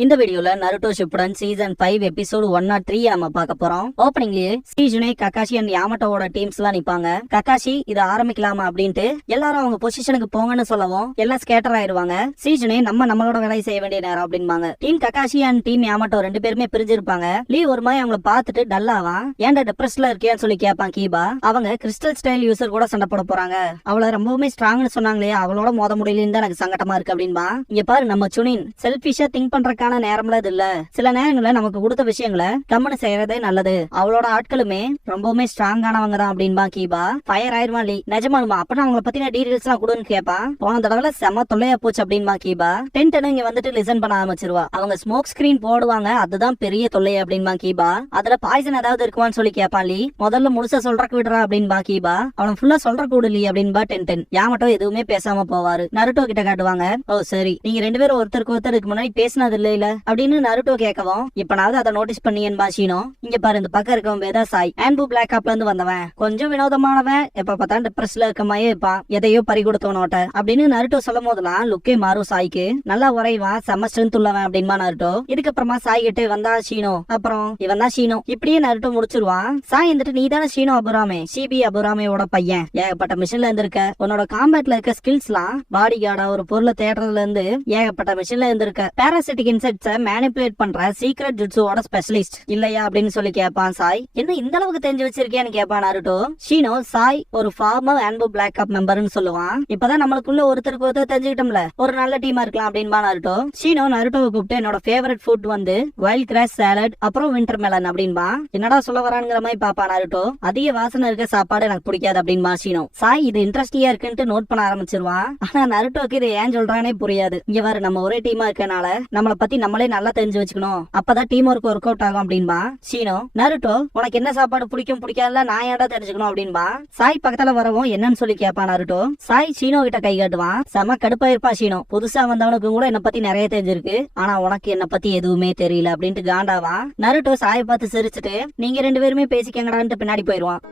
இந்த வீடியோல Naruto Shippuden season 5 episode 103 நம்ம பார்க்க போறோம். ஓப்பனிங்லயே சீஜுனே, ககாஷி அண்ட் யாமட்டோவோட டீம்ஸ் எல்லாம் நிப்பாங்க. ககாஷி இத ஆரம்பிக்கலாமா அப்படின்ட்டு எல்லாரும் அவங்க பொசிஷனுக்கு போங்கன்னு சொல்லவும் எல்லாம் ஸ்கேட்டர் ஆயிருவாங்க. சீஜுனே, நம்மளோட வேலையை செய்ய வேண்டிய நேரம் அப்படின்பாங்க. Team Kakashi and team Yamato ரெண்டு பேருமே பிரிஞ்சிருப்பாங்க. லீ ஒரு மாதிரி அவங்கள பார்த்துட்டு டல்லாவான். ஏன்டா டிப்ரெஸ்ல இருக்கியான்னு சொல்லி கேட்பான் கீபா. அவங்க கிறிஸ்டல் ஸ்டைல் யூசர் கூட சண்டை போட போறாங்க. அவளை ரொம்பவுமே ஸ்ட்ராங்னு சொன்னாங்களே, அவளோட மோத முடியலன்னு தான் எனக்கு சங்கடமா இருக்கு அப்படின்பா. இங்க பாரு, நம்ம சுனின் செல்ஃபிஷா திங்க் பண்ற நேரம்ல இது இல்ல. சில நேரங்கள்ல நமக்கு கொடுத்த விஷயங்களை கம்மனு செய்யறதே நல்லது. அவளோட ஆட்களுமே ரொம்பவுமே ஸ்ட்ராங்கானவங்க தான் அப்படின்பா கீபா. ஃபயர் ஆயிருமா லீ. நிஜமானுமா? அப்பனா அவங்கள பத்தின டீடைல்ஸ் எல்லாம் கொடுன்னு கேட்பான். போன தடவை செம தொல்லையா போச்சு அப்படின்பா கீபா. டென்ட் இங்க வந்துட்டு லிசன் பண்ண ஆரம்பிச்சிருவா. அவங்க ஸ்மோக் ஸ்கிரீன் போடுவாங்க, அதுதான் பெரிய தொல்லை அப்படின்பா கீபா. அதுல பாய்சன் ஏதாவது இருக்குவான்னு சொல்லி கேட்பான் லீ. முதல்ல முழுசா சொல்றக்கு விடுறா அப்படின்பா கீபா. அவன் ஃபுல்லா சொல்ற கூடு லீ அப்படின்பா டென்டன். யாமட்டோ எதுவுமே பேசாம போவாரு. நருட்டோ கிட்ட காட்டுவாங்க. ஓ சரி, நீங்க ரெண்டு பேரும் ஒருத்தருக்கு ஒருத்தருக்கு முன்னாடி பேசினது இல்ல அப்படின்னு நருட்டோ கேட்கவும், இப்பனாவது அதை நோட்டீஸ் பண்ணியன்பா ஷீனோ. இங்க பாரு, இந்த பக்கம் இருக்கவன் வேதா சாய் ஆன்பு பிளாக் ஆப்ல இருந்து வந்தவன், கொஞ்சம் வினோதமானவன், எப்ப பார்த்தா டிப்ரெஸ்ல இருக்க மாதிரியே இருப்பான், எதையோ பறி கொடுத்தவனோட்ட அப்படின்னு நருட்டோ சொல்லும் போதெல்லாம் லுக்கே மாறும் சாய்க்கு. நல்லா உரைவான், செம்ம ஸ்ட்ரென்த் உள்ளவன் அப்படின்பா நருட்டோ. இதுக்கப்புறமா சாய் கிட்ட வந்தா ஷீனோ, அப்புறம் இவன் தான் ஷீனோ. இப்படியே நருட்டோ முடிச்சிருவான். சாய் வந்துட்டு, நீ தானே ஷீனோ அபுராமே, சிபி அபுராமையோட பையன், ஏகப்பட்ட மிஷின்ல இருந்திருக்க, உன்னோட காம்பேட்ல இருக்க ஸ்கில்ஸ் எல்லாம் பாடி கார்டா ஒரு பொருளை தேடுறதுல இருந்து ஏகப்பட்ட மிஷின்ல இருந்திருக்க, பாராசிட்டிக் இன்செக்ட்ஸ மேனிபுலேட் பண்ற சீக்ரெட் ஜுட்ஸுவோட ஸ்பெஷலிஸ்ட் இல்லையா அப்படின்னு சொல்லி கேட்பான் சாய். என்ன இந்த அளவுக்கு தெரிஞ்சு வச்சிருக்கேன்னு கேட்பான் நருட்டோ. ஷீனோ, சாய் ஒரு ஃபார்மர் ஆன்பு பிளாக் ஆப் மெம்பர்னு சொல்லுவான். இப்பதான் நம்மளுக்குள்ள ஒருத்தருக்கு ஒருத்தர் தெரிஞ்சுக்கிட்டோம்ல, ஒரு நல்ல டீமா இருக்கலாம் அப்படின்பா நருட்டோ. ஷீனோ நருட்டோவை கூப்பிட்டு, என்னோட ஃபேவரட் ஃபுட் வந்து வைல்ட் கிராஸ் சாலட் அப்புறம் விண்டர் மெலன் அப்படின்பா. என்னடா சொல்ல வரான்ங்கிற மாதிரி பாப்பா நருட்டோ. அதிக வாசனை இருக்க சாப்பாடு எனக்கு பிடிக்காது அப்படின்பா ஷீனோ. சாய் இது இன்ட்ரெஸ்டிங்கா இருக்குன்னு நோட் பண்ண ஆரம்பிச்சிருவான். ஆனா நருட்டோக்கு இது ஏன் சொல்றானே புரியாது. இங்க வர நம்ம ஒரே டீமா இருக்கனால நம்மளை பத்தி நம்மளே நல்லா தெரிஞ்சு வச்சுக்கணும், அப்பதான் டீம் ஒர்க் அவுட் ஆகும் அப்படின்பா ஷீனோ. நருட்டோ, உனக்கு என்ன சாப்பாடு பிடிக்கும் பிடிக்காதுல நான் ஏன்டா தெரிஞ்சுக்கணும் அப்படின்பா. சாய் பக்கத்துல வரவும் என்னன்னு சொல்லி கேட்பான் நருட்டோ. சாய் ஷீனோ கிட்ட கை காட்டுவான். செம கடுப்பா இருப்பா ஷீனோ. புதுசா வந்தவனுக்கு கூட என்ன பத்தி நிறைய தெரிஞ்சிருக்கு, ஆனா உனக்கு என்ன பத்தி எதுவுமே தெரியல அப்படின்ட்டு காண்டாவான். நருட்டோ சாயை பார்த்து சிரிச்சுட்டு, நீங்க ரெண்டு பேருமே பேசிக்கங்கடான்ட்டு பின்னாடி போயிருவான்.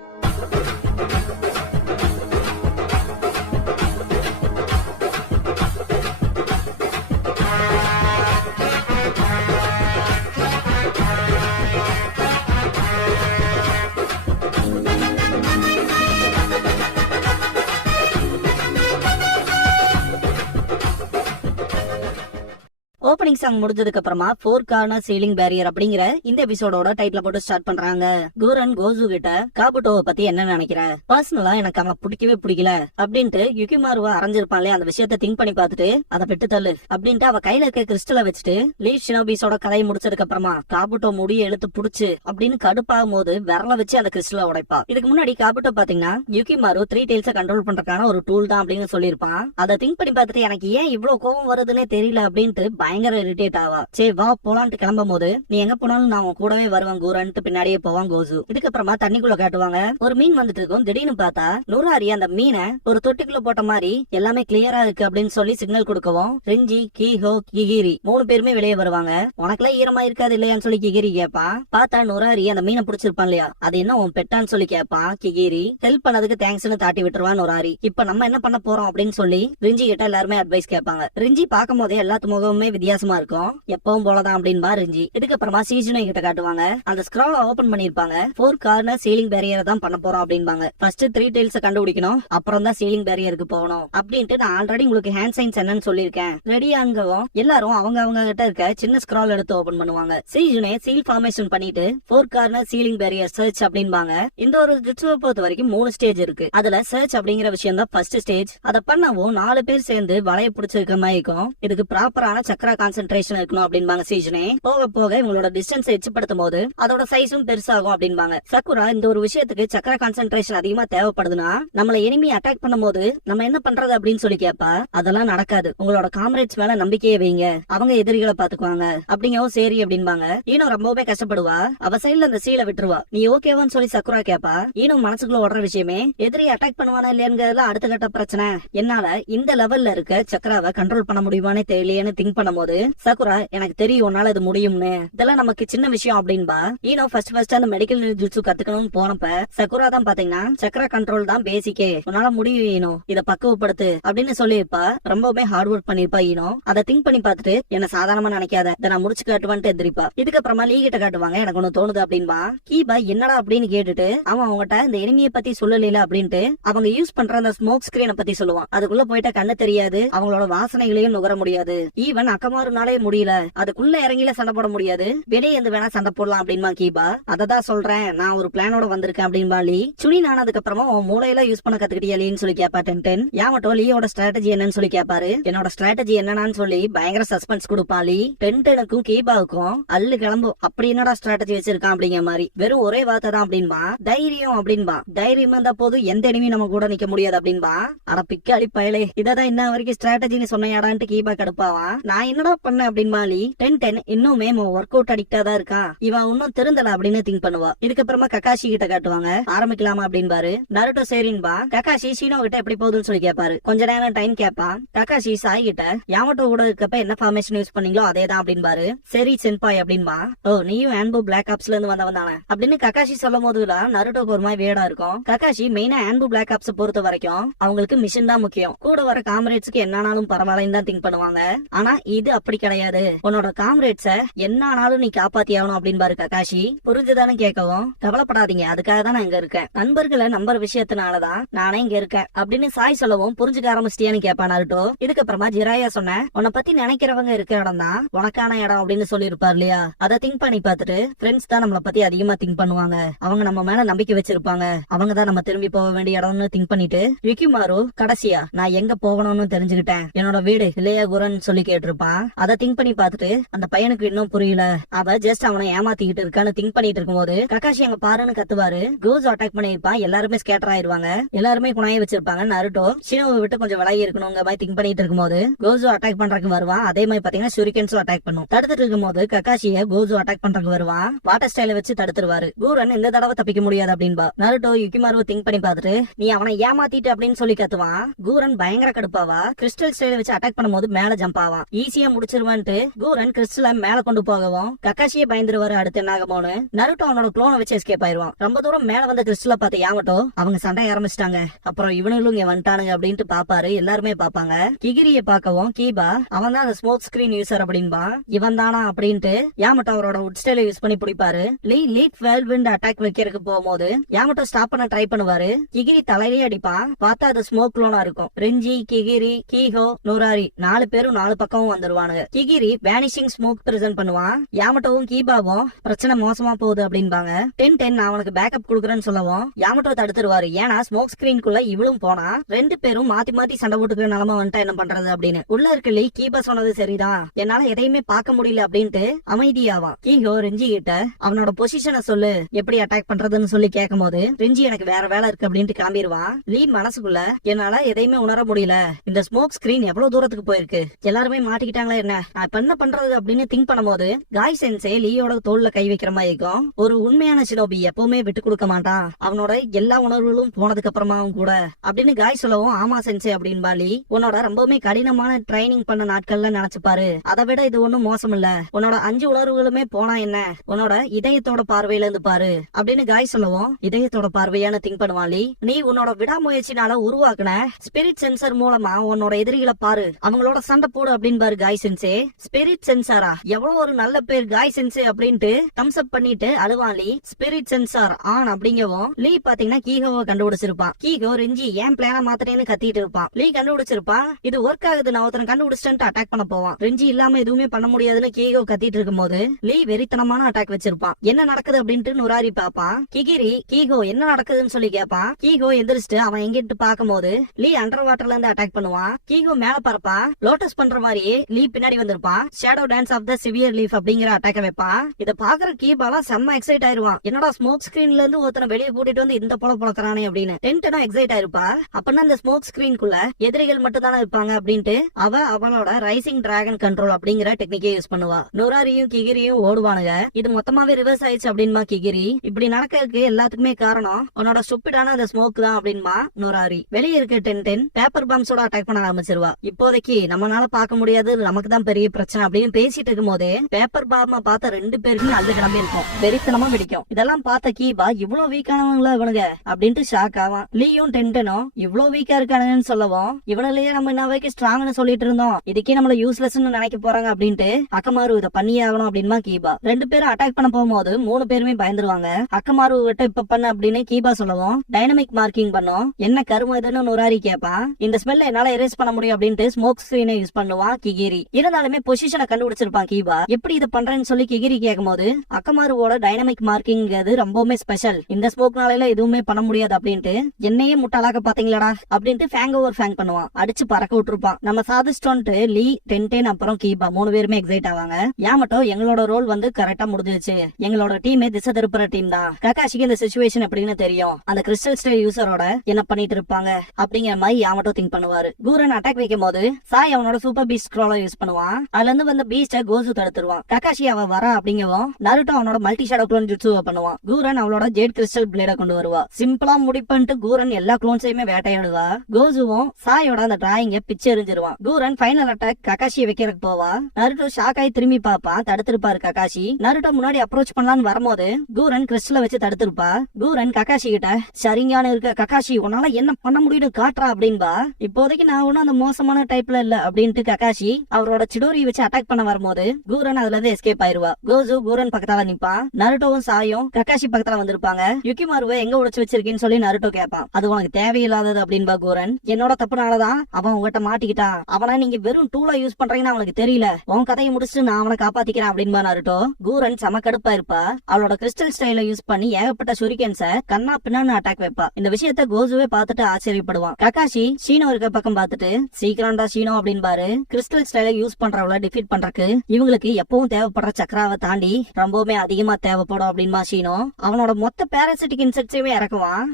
ஓப்பனிங் சாங் முடிஞ்சதுக்கு அப்புறமா 4 கார்னர் சீலிங் பேரியர் அப்படிங்கிற இந்த எபிசோடோட டைட்டில் போட்டு ஸ்டார்ட் பண்றாங்க. குரன் கோசு கிட்ட காபுட்டோவை பத்தி என்ன நினைக்கிற, பர்சனலா எனக்கு அவன் பிடிக்கவே பிடிக்கல அப்படின்ட்டு யுகிமாருவா அரைஞ்சிருப்பான்ல, அந்த விஷயத்த திங்க் பண்ணி பார்த்துட்டு அதை விட்டு தள்ளு அப்படின்ட்டு அவ கையில இருக்க கிறிஸ்டலை வச்சுட்டு லீ ஷினோபிஸோட கதையை முடிச்சதுக்கு அப்புறமா காபுட்டோ முடிய எழுத்து புடிச்சு அப்படின்னு கடுப்பாகும் போது விரல வச்சு அந்த கிறிஸ்டலை உடைப்பா. இதுக்கு முன்னாடி காபுட்டோ பாத்தீங்கன்னா யுகிமாரு 3 டெயில்ஸை கண்ட்ரோல் பண்றதுக்கான ஒரு டூல் தான் அப்படின்னு சொல்லியிருப்பான். அதை திங்க் பண்ணி பார்த்துட்டு எனக்கு ஏன் இவ்வளவு கோவம் வருதுன்னே தெரியல அப்படின்ட்டு பயங்கர இரிட்டேட் ஆவா. சரி வா போலான்ட்டு கிளம்பும் போது, நீ எங்க போனாலும் நான் உன் கூடவே வருவேன் கூரன்ட்டு பின்னாடியே போவான் கோசு. இதுக்கப்புறமா தண்ணிக்குள்ள காட்டுவாங்க. ஒரு மீன் வந்துட்டு இருக்கும். திடீர்னு பார்த்தா நூறாரி அந்த மீனை ஒரு தொட்டிக்குள்ள போட்ட மாதிரி எல்லாமே கிளியரா இருக்கு அப்படின்னு சொல்லி சிக்னல் கொடுக்கவும் ரிஞ்சி, கீஹோ, கிகிரி 3 பேருமே வெளியே வருவாங்க. உனக்குலாம் ஈரமா இருக்காது இல்லையான்னு சொல்லி கிகிரி கேட்பான். பார்த்தா நூறாரி அந்த மீனை பிடிச்சிருப்பான் இல்லையா, அது என்ன உன் பெட்டான்னு சொல்லி கேட்பான் கிகிரி. ஹெல்ப் பண்ணதுக்கு தேங்க்ஸ்னு தாட்டி விட்டுருவான் நூறாரி. இப்ப நம்ம என்ன பண்ண போறோம் அப்படின்னு சொல்லி ரிஞ்சி கிட்ட எல்லாருமே அட்வைஸ் கேட்பாங்க. ரிஞ்சி பார்க்கும் போதே எல்லாத்து முகமுமே வித்தியாசமா இருக்கும், எப்பவும் போலதான் அப்படின்னு ரிஞ்சி. இதுக்கப்புறமா சீஜுனோ கிட்ட காட்டுவாங்க. அந்த ஸ்க்ரால் ஓபன் பண்ணிருப்பாங்க. 4 கார்னர் சீலிங் பேரியரை தான் பண்ண போறோம் அப்படின்பாங்க. ஃபர்ஸ்ட் 3 டெயில்ஸ் கண்டுபிடிக்கணும், அப்புறம் தான் சீலிங் பேரியருக்கு போகணும் அப்படின்ட்டு நான் ஆல்ரெடி உங்களுக்கு ஹேண்ட் சைன்ஸ் என்னன்னு சொல்லியிருக்கேன். ரெடியாங்கவும் எல்லாரும் அவங்க கிட்ட இருக்க சின்ன ஸ்க்ரால் எடுத்து ஓபன் பண்ணுவாங்க. சீஜுனே சீல் ஃபார்மேஷன் பண்ணிட்டு 4 கார்னர் சீலிங் பேரியர் சர்ச் அப்படின்பாங்க. இந்த ஒரு ஜுட்சுவை பொறுத்த வரைக்கும் 3 ஸ்டேஜ் இருக்கு. அதுல சர்ச் அப்படிங்கிற விஷயம் தான் ஃபர்ஸ்ட் ஸ்டேஜ். அதை பண்ணவும் 4 பேர் சேர்ந்து வலைய பிடிச்சிருக்க மாதிரி இருக்கும். இதுக்கு ப்ராப்பரான சக்கரா கான்சென்ட்ரேஷன் இருக்கணும் அப்படின்பாங்க சீஜுனே. போக போக இவங்களோட டிஸ்டன்ஸ் எச்சப்படுத்தும் போது அதோட சைஸும் பெருசாகும் அப்படின்பாங்க. சக்குரா, இந்த ஒரு விஷயத்துக்கு சக்கர கான்சென்ட்ரேஷன் அதிகமா தேவைப்படுதுன்னா நம்மள எனிமி அட்டாக் பண்ணும் போது நம்ம என்ன பண்றது அப்படின்னு சொல்லி கேப்பா. அதெல்லாம் நடக்காது, உங்களோட காம்ரேட்ஸ் மேல நம்பிக்கையை வைங்க, அவங்க எதிரிகளை பாத்துக்குவாங்க அப்படிங்கவும் சரி அப்படின்பாங்க. ஈனும் ரொம்பவே கஷ்டப்படுவா. அவ சைடுல அந்த சீலை விட்டுருவா. நீ ஓகேவான்னு சொல்லி சக்குரா கேப்பா. ஈனும் மனசுக்குள்ள ஓடுற விஷயமே, எதிரி அட்டாக் பண்ணுவானா இல்லையாங்கிறதுல அடுத்த கட்ட பிரச்சனை. என்னால இந்த லெவல்ல இருக்க சக்கராவை கண்ட்ரோல் பண்ண முடியுமானே தெரியலையேன்னு திங்க் பண்ணும் போது போது சகுரா எனக்கு தெரியும் உன்னால இது முடியும்னு, இதெல்லாம் நமக்கு சின்ன விஷயம் அப்படின்பா. ஈனோ ஃபர்ஸ்ட் அந்த மெடிக்கல் ஜுட்சு கத்துக்கணும்னு போனப்ப சகுரா தான் பாத்தீங்கன்னா சக்கர கண்ட்ரோல் தான் பேசிக்கே, உன்னால முடியும் ஈனோ, இத பக்குவப்படுத்து அப்படின்னு சொல்லியிருப்பா. ரொம்பவே ஹார்ட் ஒர்க் பண்ணிருப்பா ஈனோ. அதை திங்க் பண்ணி பார்த்துட்டு என்ன சாதாரணமா நினைக்காத, இதை நான் முடிச்சு காட்டுவான்ட்டு எந்திரிப்பா. இதுக்கப்புறமா லீ கிட்ட காட்டுவாங்க, எனக்கு ஒண்ணு தோணுது அப்படின்பா. கீபா என்னடா அப்படின்னு கேட்டுட்டு அவன் அவங்ககிட்ட இந்த எனிமியை பத்தி சொல்லல அப்படின்ட்டு அவங்க யூஸ் பண்ற அந்த ஸ்மோக் ஸ்கிரீனை பத்தி சொல்லுவான். அதுக்குள்ள போயிட்ட கண்ணு தெரியாது, அவங்களோட வாசனைகளையும் நுகர முடியாது, ஈவன் அக்கமாறுனாலே முடியல, அதுக்குள்ள இறங்கில சண்டை போட முடியாது, வெளியே இருந்து வேணா சண்டை போடலாம் அப்படின்பா கீபா. அததான் சொல்றேன், நான் ஒரு பிளானோட வந்திருக்கேன் அப்படின்பா லீ. சுனி நானதுக்கு அப்புறமா உன் மூளையில யூஸ் பண்ண கத்துக்கிட்டியா லீன்னு சொல்லி கேப்பா டென்டென். யாமட்டோ லீயோட ஸ்ட்ராட்டஜி என்னன்னு சொல்லி கேப்பாரு. என்னோட ஸ்ட்ராட்டஜி என்னன்னு சொல்லி பயங்கர சஸ்பென்ஸ் கொடுப்பா லீ. டென்டெனுக்கும் கீபாவுக்கும் அல்லு கிளம்பும், அப்படி என்னடா ஸ்ட்ராட்டஜி வச்சிருக்கான் அப்படிங்கிற மாதிரி. வெறும் ஒரே வார்த்தை தான் அப்படின்பா. தைரியம் அப்படின்பா. தைரியம் இருந்தா போது எந்த எனிமி நம்ம கூட நிக்க முடியாது அப்படின்பா. அட பிக்க அடிப்பயலே, இததான் இன்ன வரைக்கும் ஸ்ட்ராட்டஜின்னு சொன்னையாடான்ட்டு கீபா கடுப்பாவா. நான் என்னடா பண்ண அப்படின்பா லீ. டென்டென் இன்னுமே ஒர்க் அவுட் அடிக்டா தான் இருக்கா, இவன் இன்னும் திருந்தல அப்படின்னு திங்க் பண்ணுவா. இதுக்கப்புறமா கக்காஷி கிட்ட காட்டுவாங்க, ஆரம்பிக்கலாமா அப்படின்பாரு. நருட்டோ சரின்பா. கக்காஷி ஷீனோ கிட்ட எப்படி போகுதுன்னு சொல்லி கேட்பாரு. கொஞ்ச நேரம் டைம் கேட்பான். கக்காஷி சாய் கிட்ட யாமட்டோ கூட இருக்கப்ப என்ன ஃபார்மேஷன் யூஸ் பண்ணீங்களோ அதேதான் அப்படின்பாரு. சரி சென்பாய் அப்படின்பா. ஓ நீயும் ஆன்போ பிளாக் ஆப்ஸ்ல இருந்து வந்தவன் தானே அப்படின்னு கக்காஷி சொல்லும் போதுலாம் நருட்டோக்கு ஒரு மாதிரி வேடா இருக்கும். கக்காஷி மெயினா ஆன்போ பிளாக் ஆப்ஸ் பொறுத்த வரைக்கும் அவங்களுக்கு மிஷன் தான் முக்கியம், கூட வர காம்ரேட்ஸ்க்கு என்னானாலும் பரவாயில்லன்னு தான் திங்க் பண்ணுவாங்க. ஆனா இது அப்படி கிடையாது, உன்னோட காம்ரேட்ஸ என்னானாலும் நீ காப்பாத்தி ஆகணும் அப்படின்பாரு கக்காஷி. புரிஞ்சுதானு கேட்கவும், கவலைப்படாதீங்க அதுக்காக தான் நான் இங்க இருக்கேன், நண்பர்களை நம்பர் விஷயத்தினாலதான் நானே இங்க இருக்கேன் அப்படின்னு சாய் சொல்லவும், புரிஞ்சுக்க ஆரம்பிச்சிட்டியான்னு கேட்பான் நருட்டோ. இதுக்கப்புறமா ஜிராயா சொன்ன உன்னை பத்தி நினைக்கிறவங்க இருக்கிற இடம் தான் உனக்கான இடம் அப்படின்னு சொல்லி இருப்பாரு இல்லையா. அதை திங்க் பண்ணி பார்த்துட்டு ஃப்ரெண்ட்ஸ் தான் நம்மளை பத்தி அதிகமா திங்க் பண்ணுவாங்க, அவங்க நம்ம மேல நம்பிக்கை வச்சிருப்பாங்க, அவங்க தான் நம்ம திரும்பி போக வேண்டிய இடம்னு திங்க் பண்ணிட்டு யுகிமாரு கடைசியா நான் எங்க போகணும்னு தெரிஞ்சுக்கிட்டேன், என்னோட வீடு இல்லையா குரன் சொல்லி கேட்டிருப்பான். அதை திங்க் பண்ணி பார்த்துட்டு அந்த பையனுக்கு இன்னும் புரியல, அவ ஜஸ்ட் அவனை ஏமாத்திக்கிட்டு இருக்கான்னு திங்க் பண்ணிட்டு இருக்கும்போது கக்காஷி அங்க பாருன்னு கத்துவாரு. கோஸ் அட்டாக் பண்ணிருப்பான், எல்லாருமே ஸ்கேட்டர் ஆயிருவாங்க, எல்லாருமே குணாய வச்சிருப்பாங்க. நருட்டோ ஷினோவை விட்டு கொஞ்சம் விலகி இருக்கணுங்க மாதிரி திங்க் பண்ணிட்டு இருக்கும்போது கோசு அட்டாக் பண்றதுக்கு வருவான். அதே மாதிரி பாத்தீங்கன்னா ஷூரிகன்ஸும் அட்டாக் பண்ணும். தடுத்துட்டு இருக்கும்போது கக்காஷிய கோசு அட்டாக் பண்றதுக்கு வருவான், வாட்டர் ஸ்டைல வச்சு தடுத்துருவாரு. கூரன் இந்த தடவை தப்பிக்க முடியாது அப்படின்பா. நருட்டோ யுகிமாரு திங்க் பண்ணி பார்த்துட்டு நீ அவனை ஏமாத்திட்டு அப்படின்னு சொல்லி கத்துவான். கூரன் பயங்கர கடுப்பாவா கிறிஸ்டல் ஸ்டைல வச்சு அட்டாக் பண்ணும்போது மேல ஜம்ப் ஆவான். ஈஸியா முடிச்சிருவான்ட்டு கூரன் கிறிஸ்டல மேல கொண்டு போகவும் கக்காஷியே பயந்துருவாரு. அடுத்து என்ன ஆகுமோன்னு நருட்டோ அவனோட குளோனை வச்சு எஸ்கேப் ஆயிருவான். ரொம்ப தூரம் மேல வந்த கிறிஸ்டல பார்த்து யாமட்டோ அவங்க சண்டை ஆரம்பிச்சிட்டாங்க, அப்புறம் இவனுங்களும் இங்க வந்துட்டானுங்க அப்படின்ட்டு பாப்பாரு. எல்லாருமே பாப்பாங்க. கிகிரிய பாக்கவும் கீபா அவன் தான் அந்த ஸ்மோக் ஸ்கிரீன் யூசர் அப்படின்பா. இவன் தானா அப்படின்ட்டு யாமட்டோ அவரோட உட் ஸ்டைல யூஸ் பண்ணி பிடிப்பாரு. லீட் வெல்விண்ட் அட்டாக் வைக்கிறதுக்கு போகும்போது யாமட்டோ ஸ்டாப் பண்ண ட்ரை பண்ணுவாரு. கிகிரி தலையிலே அடிப்பான், பார்த்தா அது ஸ்மோக் குளோனா இருக்கும். ரெஞ்சி கிகிரி கீஹோ நூராரி 4 பேரும் 4 பக்கமும் வந்துருவானுங்க. கிகிரி வேனிஷிங் ஸ்மோக் பிரசன்ட் பண்ணுவான். யாமட்டோவும் கீபாவும் பிரச்சனை மோசமா போகுது அப்படின்பாங்க. 10 நான் அவனுக்கு பேக்கப் கொடுக்குறேன்னு சொல்லவும் யாமட்டோ தடுத்துருவாரு. ஏன்னா ஸ்மோக் ஸ்கிரீனுக்குள்ள இவளும் போனா 2 பேரும் மாத்தி மாத்தி சண்டை போட்டுக்கிற நிலைமை வந்துட்டா என்ன பண்றது அப்படின்னு. உள்ள இருக்க லீ கீபா சொன்னது சரிதான், என்னால எதையுமே பார்க்க முடியல அப்படின்ட்டு அமைதியாவான். கீஹோ ரெஞ்சி கிட்ட அவனோட பொசிஷனை சொல்லு, எப்படி அட்டாக் பண்றதுன்னு சொல்லி கேட்கும் போது ரெஞ்சி எனக்கு வேற வேலை இருக்கு அப்படின்ட்டு கிளம்பிடுவான். லீ மனசுக்குள்ள என்னால எதையுமே உணர முடியல, இந்த ஸ்மோக் ஸ்கிரீன் எவ்வளவு தூரத்துக்கு போயிருக்கு, எல்லாருமே மாட்டிக்கிட்டாங்களா என்ன, நான் இப்ப என்ன பண்றது அப்படின்னு திங்க் பண்ணும்போது காய் சென்சே லீயோட தோல்ல கை வைக்கிற மாதிரி இருக்கும். ஒரு உண்மையான ஷினோபி எப்பவுமே விட்டு கொடுக்க மாட்டான், அவனோட எல்லா உணர்வுகளும் போனதுக்கு அப்புறமாவும் கூட அப்படின்னு காய் சொல்லவும் ஆமா சென்சே அப்படின்பா லீ. உன்னோட ரொம்பவுமே கடினமான ட்ரைனிங் பண்ண நாட்கள்ல நினைச்சுப்பாரு, அதை விட இது ஒண்ணும் மோசம் இல்ல, உன்னோட 5 உணர்வுகளுமே போனா என்ன, உன்னோட இதயத்தோட பார்வையில இருந்து பாரு அப்படின்னு காய் சொல்லவும் இதயத்தோட பார்வையான திங்க் பண்ணுவான் லீ. நீ உன்னோட விடாமுயற்சினால உருவாக்குன ஸ்பிரிட் சென்சர் மூலமா உன்னோட எதிரிகளை பாரு, அவங்களோட சண்டை போடு அப்படின்பாரு காய் சென்சே. ஸ்பிரிட் சென்சாரா, எவ்வளவு ஒரு நல்ல பேர் காய் சென்சே அப்படின்ட்டு தம்ஸ் அப் பண்ணிட்டு அழுவான் லீ. ஸ்பிரிட் சென்சார் ஆன் அப்படிங்கவும் லீ பாத்தீங்கன்னா கீஹோவை கண்டுபிடிச்சிருப்பான். கீஹோ ரெஞ்சி ஏன் பிளான மாத்திரேன்னு கத்திட்டு இருப்பான். லீ கண்டுபிடிச்சிருப்பான், இது ஒர்க் ஆகுது, நான் ஒருத்தன் கண்டுபிடிச்சிட்டு அட்டாக் பண்ண போவான். ரெஞ்சி இல்லாம எதுவுமே பண்ண முடியாதுன்னு கீஹோ கத்திட்டு இருக்கும் போது லீ வெறித்தனமான அட்டாக் வச்சிருப்பான். என்ன நடக்குது அப்படின்ட்டு நுராரி பாப்பான். கிகிரி கீஹோ என்ன நடக்குதுன்னு சொல்லி கேட்பான். கீஹோ எந்திரிச்சிட்டு அவன் எங்கிட்டு பாக்கும் போது லீ அண்டர் வாட்டர்ல இருந்து அட்டாக் பண்ணுவான். கீஹோ மேல பறப்பான், லோட்டஸ் பண்ற மாதிரியே லீ பின்னாடி வந்திருப்பான். Shadow dance of the severe leaf அப்படிங்கிற அட்டாக்க வைப்பான். இத பாக்குற கீபாலாம் செம்ம எக்ஸைட் ஆயிருவான். என்னடா ஸ்மோக் ஸ்கிரீன்ல இருந்து ஒருத்தனை வெளியே கூட்டிட்டு வந்து இந்த போல பொழக்கிறானே அப்படின்னு டென்டனா எக்ஸைட் ஆயிருப்பா. அப்படின்னா அந்த ஸ்மோக் ஸ்கிரீனுக்குள்ள எதிரிகள் மட்டும் தானே இருப்பாங்க அப்படின்ட்டு அவளோட ரைசிங் டிராகன் கண்ட்ரோல் அப்படிங்கிற டெக்னிக்கே யூஸ் பண்ணுவா. நுராரியும் கிகிரியும் ஓடுவானுங்க. இது மொத்தமாவே ரிவர்ஸ் ஆயிடுச்சு அப்படின்பா கிகிரி. இப்படி நடக்கிறதுக்கு எல்லாத்துக்குமே காரணம் உன்னோட ஸ்டூபிடான அந்த ஸ்மோக் தான் அப்படின்பா நுராரி. வெளியே இருக்க 10 பேப்பர் பாம்ஸோட அட்டாக் பண்ண ஆரம்பிச்சிருவா. இப்போதைக்கு நம்மளால பார்க்க முடியாது நமக்கு தான் பெரிய பிரச்சனை அப்படின்னு பேசிட்டு இருக்கும் போது பேப்பர் பாம பார்த்த 2 பேருக்குமே அது கிளம்பி இருக்கும், வெறித்தனமா வெடிக்கும். இதெல்லாம் பார்த்த கீபா இவ்வளவு வீக்கானவங்களா இவனுங்க அப்படின்ட்டு ஷாக் ஆவான். லீயும் டென்டனும் இவ்வளவு வீக்கா இருக்கானுங்கன்னு சொல்லவும் இவனிலேயே நம்ம என்ன வரைக்கும் ஸ்ட்ராங்னு சொல்லிட்டு இருந்தோம், இதுக்கே நம்மள யூஸ்லெஸ்ன்னு நினைக்க போறாங்க அப்படின்ட்டு அக்கமாரு இதை பண்ணியே ஆகணும் அப்படின்மா கீபா. 2 பேரும் அட்டாக் பண்ண போகும்போது 3 பேருமே பயந்துருவாங்க. அக்கமாரு விட்டு இப்ப பண்ண அப்படின்னு கீபா சொல்லவும் டைனமிக் மார்க்கிங் பண்ணும். என்ன கரும இதுன்னு நுராரி கேட்பான். இந்த ஸ்மெல்ல என்னால எரேஸ் பண்ண முடியும் அப்படின்ட்டு ஸ்மோக் ஸ்கிரீனை யூஸ் பண்ணுவான் கிகிரி. இருந்தாலுமே பொசிஷனை கண்டுபிடிச்சிருப்பான் கீபா. எப்படி இதை பண்றேன்னு சொல்லி கிகிரி கேட்கும் போது அக்கமாருவோட டைனமிக் மார்க்கிங் ரொம்பவுமே ஸ்பெஷல், இந்த ஸ்மோக்னால எதுவுமே பண்ண முடியாது அப்படின்ட்டு என்னையே முட்டாளாக்க பாத்தீங்களாடா அப்படின்ட்டு ஃபேங் ஓவர் ஃபேங் பண்ணுவான், அடிச்சு பறக்க விட்டுருப்பான். நம்ம சாதிச்சிட்டோன்ட்டு லீ டென்டென் அப்புறம் கீபா 3 பேருமே எக்ஸைட் ஆவாங்க. யாமட்டோ எங்களோட ரோல் வந்து கரெக்டா முடிஞ்சிருச்சு, எங்களோட டீமே திசை திருப்புற டீம் தான், ககாஷிக்கு இந்த சிச்சுவேஷன் எப்படின்னு தெரியும், அந்த கிறிஸ்டல் ஸ்டைல் யூசரோட என்ன பண்ணிட்டு இருப்பாங்க அப்படிங்கிற மாதிரி யாமட்டோ திங்க் பண்ணுவாரு. கூரன் அட்டாக் வைக்கும் போது சாய் அவனோட சூப்பர் பீஸ்ட் ஸ்க்ரோலர் யூஸ் பண்ணுவான். அதுல இருந்து வந்த பீஸ்ட கோசு தடுத்துருவான். ககாஷி அவ வரா அப்படிங்கவும் நருட்டோ அவனோட மல்டி ஷேடோ க்ளோன் ஜுட்சுவை பண்ணுவான். கூரன் அவளோட ஜேட் கிறிஸ்டல் பிளேட கொண்டு வருவா. சிம்பிளா முடிப்பன்ட்டு கூரன் எல்லா க்ளோன்ஸையுமே வேட்டையாடுவா. கோசுவும் சாயோட அந்த டிராயிங்க பிச்சு எறிஞ்சிருவான். கூரன் ஃபைனல் அட்டாக் ககாஷியை வைக்கிறதுக்கு போவா. நருட்டோ ஷாக் ஆகி திரும்பி பாப்பான், தடுத்திருப்பாரு ககாஷி. நருட்டோ முன்னாடி அப்ரோச் பண்ணலான்னு வரும்போது கூரன் கிறிஸ்டல வச்சு தடுத்திருப்பா. கூரன் ககாஷி கிட்ட சரியான இருக்க ககாஷி உன்னால என்ன பண்ண முடியும் காட்டுறா அப்படின்பா. இப்போதைக்கு நான் ஒன்னும் அந்த மோசமான டைப்ல இல்ல அப்படின்ட்டு ககாஷி அவரோட சிடோரி வச்சு அட்டாக் பண்ண வரும்போது கூரன் அதுல இருந்து எஸ்கேப் ஆயிருவா. கோசு கூரன் பக்கத்தால நிப்பான். நருட்டோவும் சாயும் ககாஷி பக்கத்துல வந்திருப்பாங்க. யுகிமாருவை எங்க உடைச்சு வச்சிருக்கேன்னு சொல்லி நருட்டோ கேட்பான். அது உனக்கு தேவையில்லாதது அப்படின்பா கூரன். என்னோட தப்புனாலதான் அவன் உங்ககிட்ட மாட்டிக்கிட்டான், அவனை நீங்க வெறும் டூலா யூஸ் பண்றீங்கன்னு அவனுக்கு தெரியல, உன் கதையை முடிச்சுட்டு நான் அவனை காப்பாத்திக்கிறேன் அப்படின்பா நருட்டோ. கூரன் சம கடுப்பா இருப்பா. அவளோட கிறிஸ்டல் ஸ்டைல யூஸ் பண்ணி ஏகப்பட்ட ஷுரிகன்ஸ கண்ணா பின்னான்னு அட்டாக் வைப்பா. இந்த விஷயத்த கோசுவே பார்த்துட்டு ஆச்சரியப்படுவான். ககாஷி ஷீனோ இருக்க பக்கம் பார்த்துட்டு சீக்கிரம்டா ஷீனோ அப்படின்பாரு. கிறிஸ்டல் ஸ்டைல யூஸ் பண்றவள டிஃபீட் பண்றதுக்கு இவங்களுக்கு எப்பவும் தேவைப்படுற சக்கராவை தாண்டி ரொம்பவுமே அதிகமா தேவைப்படும் அப்படின்பா ஷீனோ. அவனோட மொத்த பாராசிட்டிக் இன்செக்ட்ஸையுமே இறக்குவான்.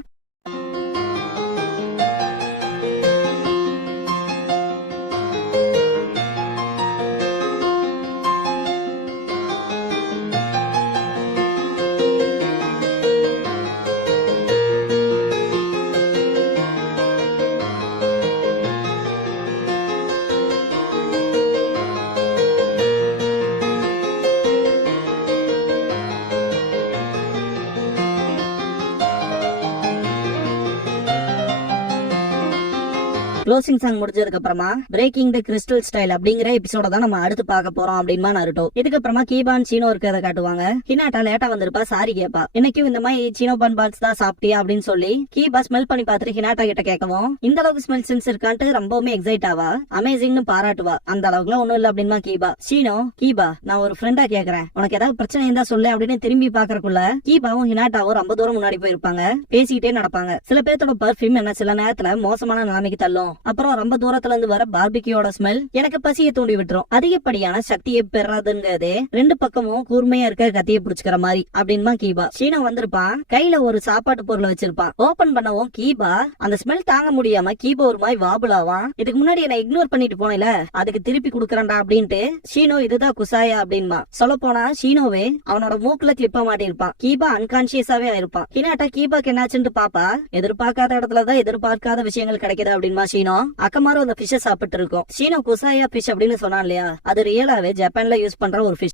க்ளோசிங் சாங் முடிஞ்சதுக்கு அப்புறமா பிரேக்கிங் தி கிறிஸ்டல் ஸ்டைல் அப்படிங்கிற எபிசோட தான் நம்ம அடுத்து பார்க்க போறோம் அப்படிமா நருட்டோ. இதுக்கு அப்புறமா கீபான் சீனோ இருக்கிறத காட்டுவாங்க. ஹினாட்டா லேட்டா வந்திருப்பா, சாரி கேப்பா. இன்னைக்கும் இந்த மாதிரி சீனோ பன் பால்ஸ் தான் சாப்பிட்டியா அப்படின்னு சொல்லி கீபா ஸ்மெல் பண்ணி பார்த்துட்டு ஹினாட்டா கிட்ட கேட்கவும் இந்த அளவுக்கு ஸ்மெல் சென்ஸ் இருக்கான்ட்டு ரொம்பவுமே எக்ஸைட் ஆவா. அமேசிங்னு பாராட்டுவா. அந்த அளவுக்குலாம் ஒண்ணும் இல்ல அப்படிமா கீபா. சீனோ கீபா நான் ஒரு ஃப்ரெண்டா கேக்குறேன், உனக்கு ஏதாவது பிரச்சனை இருந்தா சொல்லு அப்படின்னு திரும்பி பாக்குறக்குள்ள கீபாவும் ஹினாட்டாவும் ரொம்ப தூரம் முன்னாடி போயிருப்பாங்க. பேசிக்கிட்டே நடப்பாங்க. சில பேர்த்தோட பர்ஃபியூம் என்ன சில நேரத்துல மோசமான நிலைமைக்கு தள்ளும். அப்புறம் ரொம்ப தூரத்துல இருந்து வர பார்பிக்யூட ஸ்மெல் எனக்கு பசியை தூண்டி விட்டுரும். அதிகப்படியான சக்தியை பெறாதுங்கிறதே 2 பக்கமும் கூர்மையா இருக்க கத்தியை புடிச்சுக்கிற மாதிரி அப்படின்மா கீபா. சீனா வந்திருப்பான், கையில ஒரு சாப்பாட்டு பொருளை வச்சிருப்பான். ஓபன் பண்ணவும் கீபா அந்த ஸ்மெல் தாங்க முடியாம கீபா ஒரு மாதிரி வாபுலாவான். இதுக்கு முன்னாடி என்ன இக்னோர் பண்ணிட்டு போனேல, அதுக்கு திருப்பி குடுக்கறேன்டா அப்படின்ட்டு ஷீனோ இதுதான் குசாயா அப்படின்மா. சொல்ல போனா ஷீனோவே அவனோட மூக்குல கிளிப்ப மாட்டிருப்பான். கீபா அன்கான்சியஸாவே ஆயிருப்பான். ஹினாட்டா கீபாக்கு என்னாச்சுன்னு பாப்பா. எதிர்பார்க்காத இடத்துலதான் எதிர்பார்க்காத விஷயங்கள் கிடைக்குது அப்படின்மா ஷீனோ. அக்கமாரும் அந்த பிஷ் சாப்பிட்டு இருக்கும். ஷீனோ குசாயா பிஷ் அப்படின்னு சொன்னான் இல்லையா, அது ரியலாவே ஜப்பான்ல யூஸ் பண்ற ஒரு பிஷ்.